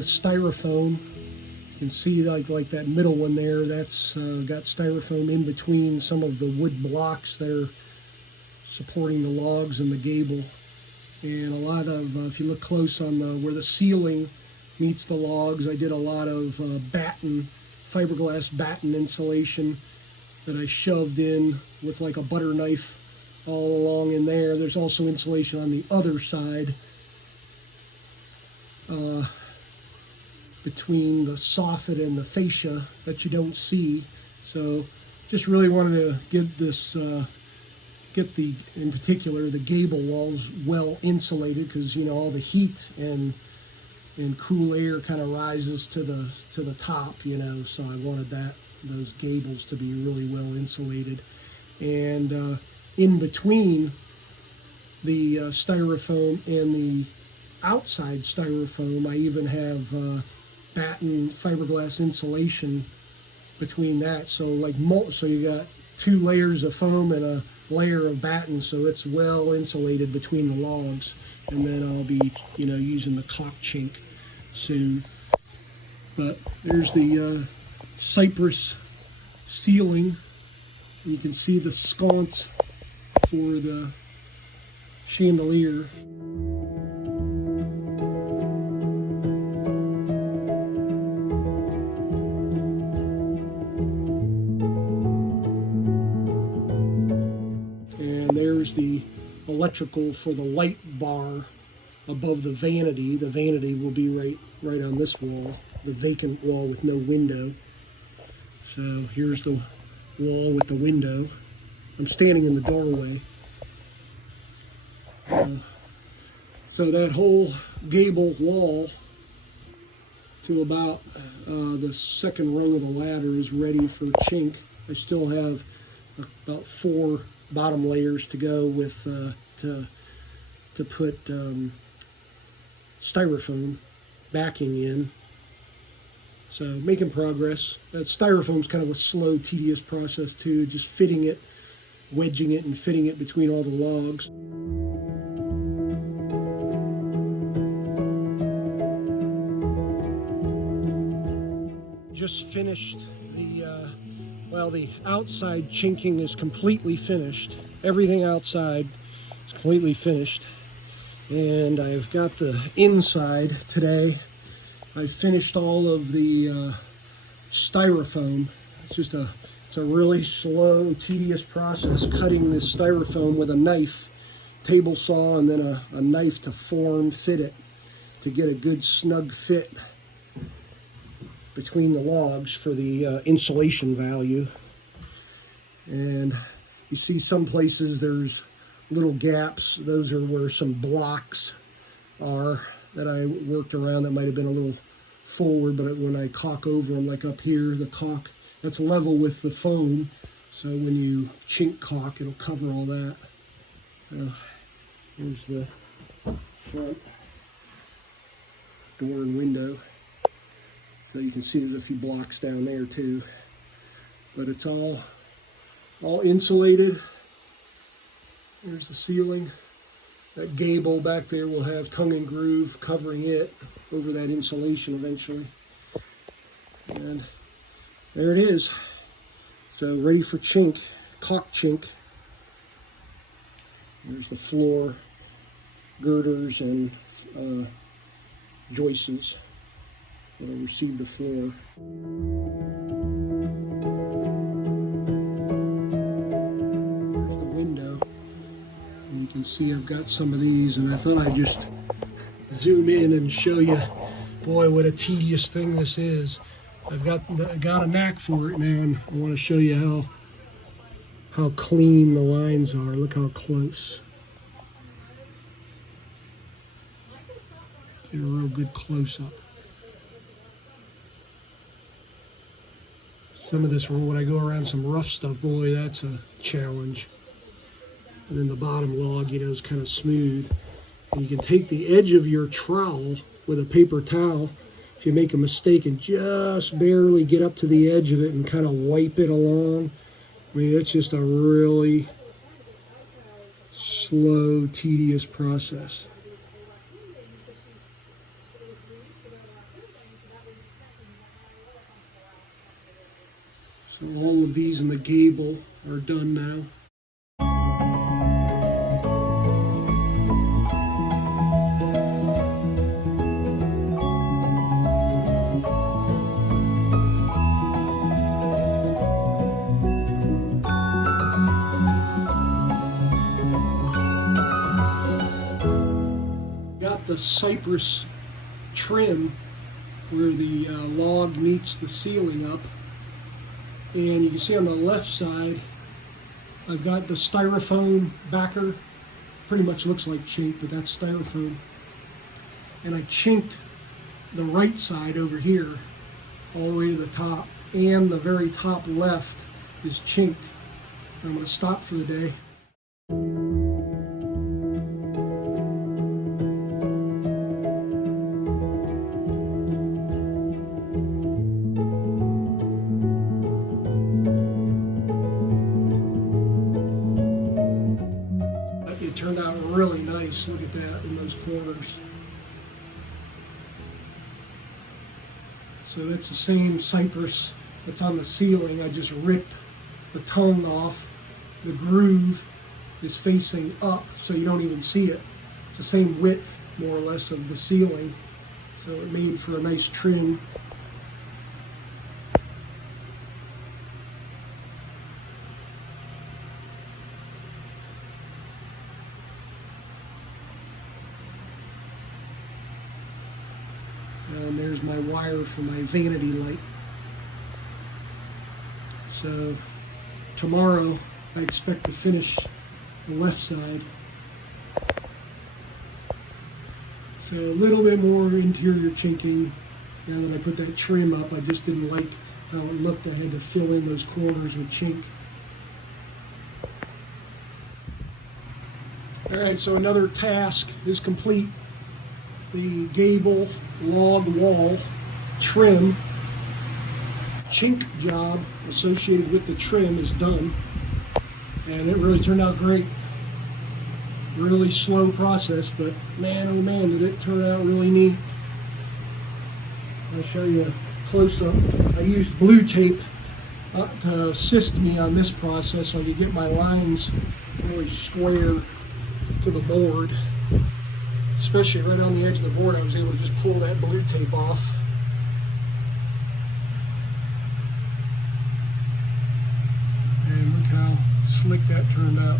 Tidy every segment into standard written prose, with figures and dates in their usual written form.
the styrofoam. You can see like that middle one there, that's got styrofoam in between some of the wood blocks that are supporting the logs and the gable. And a lot of, if you look close on where the ceiling meets the logs, I did a lot of fiberglass batten insulation that I shoved in with like a butter knife all along in there. There's also insulation on the other side between the soffit and the fascia that you don't see. So just really wanted to get this, in particular, the gable walls well insulated, because you know all the heat and cool air kind of rises to the top, you know. So I wanted those gables to be really well insulated. And in between the styrofoam and the outside styrofoam, I even have batten fiberglass insulation between that. So so you got 2 layers of foam and a layer of batten, so it's well insulated between the logs. And then I'll be, you know, using the caulk chink soon. But there's the cypress ceiling. You can see the sconce for the chandelier. And there's the electrical for the light bar above the vanity. The vanity will be right on this wall, the vacant wall with no window. So here's the wall with the window. I'm standing in the doorway. So that whole gable wall to about the second rung of the ladder is ready for chink. I still have about 4 bottom layers to go with to put styrofoam backing in. So making progress. That styrofoam's kind of a slow, tedious process too, just fitting it, wedging it and fitting it between all the logs. Just finished the outside chinking is completely finished. Everything outside is completely finished. And I've got the inside today. I finished all of the styrofoam. It's a really slow, tedious process, cutting this styrofoam with a knife, table saw, and then a knife to fit it, to get a good snug fit between the logs for the insulation value. And you see some places there's little gaps. Those are where some blocks are that I worked around that might have been a little forward, but when I caulk over them, like up here, the caulk, that's level with the foam. So when you chink caulk, it'll cover all that. Here's the front door and window. So you can see there's a few blocks down there too. But it's all insulated. There's the ceiling. That gable back there will have tongue and groove covering it over that insulation eventually. And there it is. So ready for chink, caulk chink. There's the floor, girders and joists that'll receive the floor. There's the window. And you can see I've got some of these, and I thought I'd just zoom in and show you, boy, what a tedious thing this is. I've got a knack for it now, and I want to show you how clean the lines are. Look how close. Get a real good close-up. Some of this, when I go around some rough stuff, boy, that's a challenge. And then the bottom log, you know, is kind of smooth. And you can take the edge of your trowel with a paper towel, if you make a mistake, and just barely get up to the edge of it and kind of wipe it along. I mean, it's just a really slow, tedious process. all of these in the gable are done now. Got the cypress trim where the log meets the ceiling up, and you can see on the left side I've got the styrofoam backer. Pretty much looks like chink, but that's styrofoam. And I chinked the right side over here all the way to the top, and the very top left is chinked. I'm going to stop for the day. It turned out really nice. Look at that in those corners. So that's the same cypress that's on the ceiling. I just ripped the tone off. The groove is facing up, so you don't even see it. It's the same width, more or less, of the ceiling. So it made for a nice trim. And there's my wire for my vanity light. So tomorrow I expect to finish the left side. So a little bit more interior chinking. Now that I put that trim up, I just didn't like how it looked. I had to fill in those corners with chink. All right, so another task is complete. The gable log wall trim chink job associated with the trim is done, and it really turned out great. Really slow process, but man, oh man, did it turn out really neat. I'll show you a close-up. I used blue tape to assist me on this process so I could get my lines really square to the board. Especially right on the edge of the board, I was able to just pull that blue tape off. And look how slick that turned out.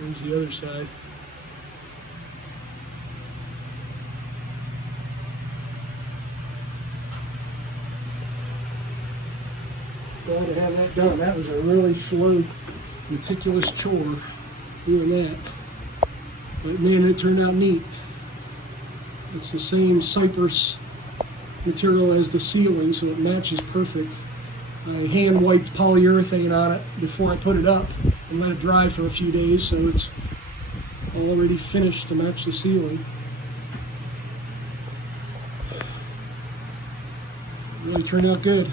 There's the other side. Glad to have that done. That was a really slow, meticulous chore doing that. But man, it turned out neat. It's the same cypress material as the ceiling, so it matches perfect. I hand wiped polyurethane on it before I put it up and let it dry for a few days, so it's already finished to match the ceiling. Really turned out good.